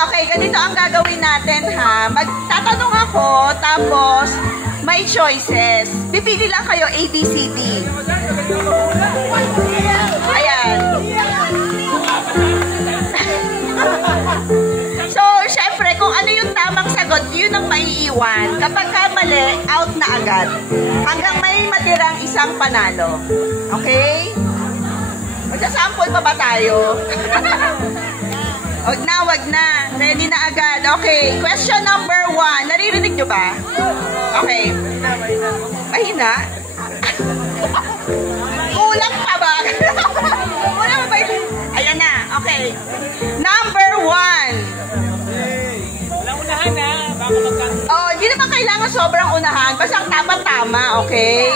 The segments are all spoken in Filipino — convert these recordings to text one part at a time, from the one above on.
Okay, ganito ang gagawin natin ha. Magtatanong ako, tapos may choices. Pipili lang kayo A, B, C, D. Ayan. So, syempre, kung ano yung tamang sagot, yun ang maiiwan. Kapag mali, out na agad. Hanggang may matirang isang panalo. Okay? Magsasample pa ba tayo? Wag na. Ready na agad. Okay, question number 1. Naririnig nyo ba? Okay. Mahina? Kulang pa ba? Kulang pa ba? Ayan na. Okay. Number 1. Walang unahan ha. Baka magkaroon. Oh, hindi naman kailangan sobrang unahan. Basta ang tama-tama, okay?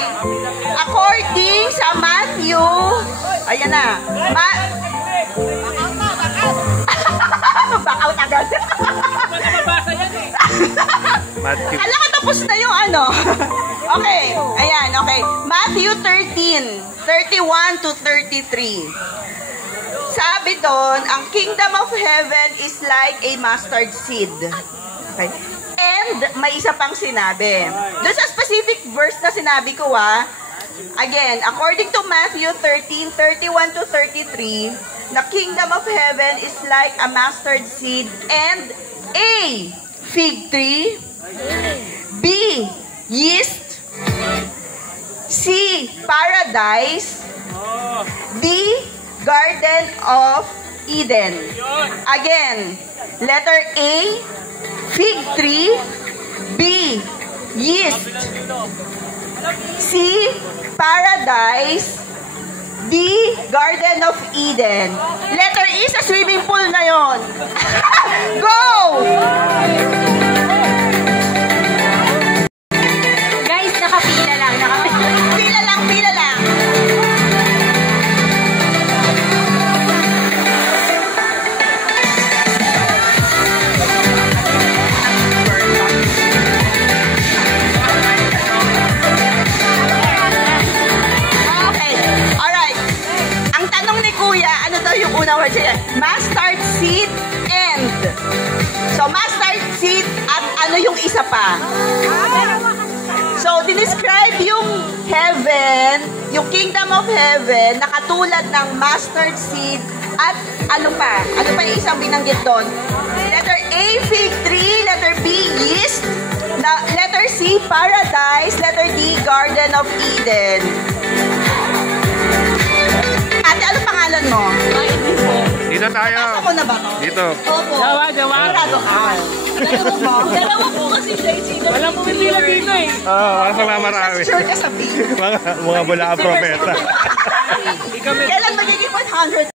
According sa Matthew, ayan na. Back out agad. Mabasa yan eh. Matthew. Alam ko tapos na yung ano. Okay, ayan, okay. Matthew 13, 31 to 33. Sabi doon, ang kingdom of heaven is like a mustard seed. Okay. And may isa pang sinabi. Doon sa specific verse na sinabi ko again, according to Matthew 13, 31 to 33, the kingdom of heaven is like a mustard seed and A, fig tree, B, yeast, C, paradise, D, Garden of Eden. Again, letter A, fig tree, B, yeast, C, paradise, D, Garden of Eden. Letter E sa swimming pool na yon. Go! Guys, nakapila lang. Pila lang. Yung unang word siya, mustard seed and. So, mustard seed at ano yung isa pa? So, dinescribe yung heaven, yung kingdom of heaven, na katulad ng mustard seed at ano pa? Ano pa yung isang binanggit doon? Letter A, fig tree. Letter B, yeast. Letter C, paradise. Letter D, Garden of Eden. Ate, ano pangalan mo? Dito tayo. Nasa mo na ba to? Dito. Opo. Jawa. Sigurado ka. Dalawa mo? Dalawa po kasi siya. Walang pumipila dito eh. Oo, mga marami. Sure ka sa B. Mga bula ang propeta. Kailan magiging 100?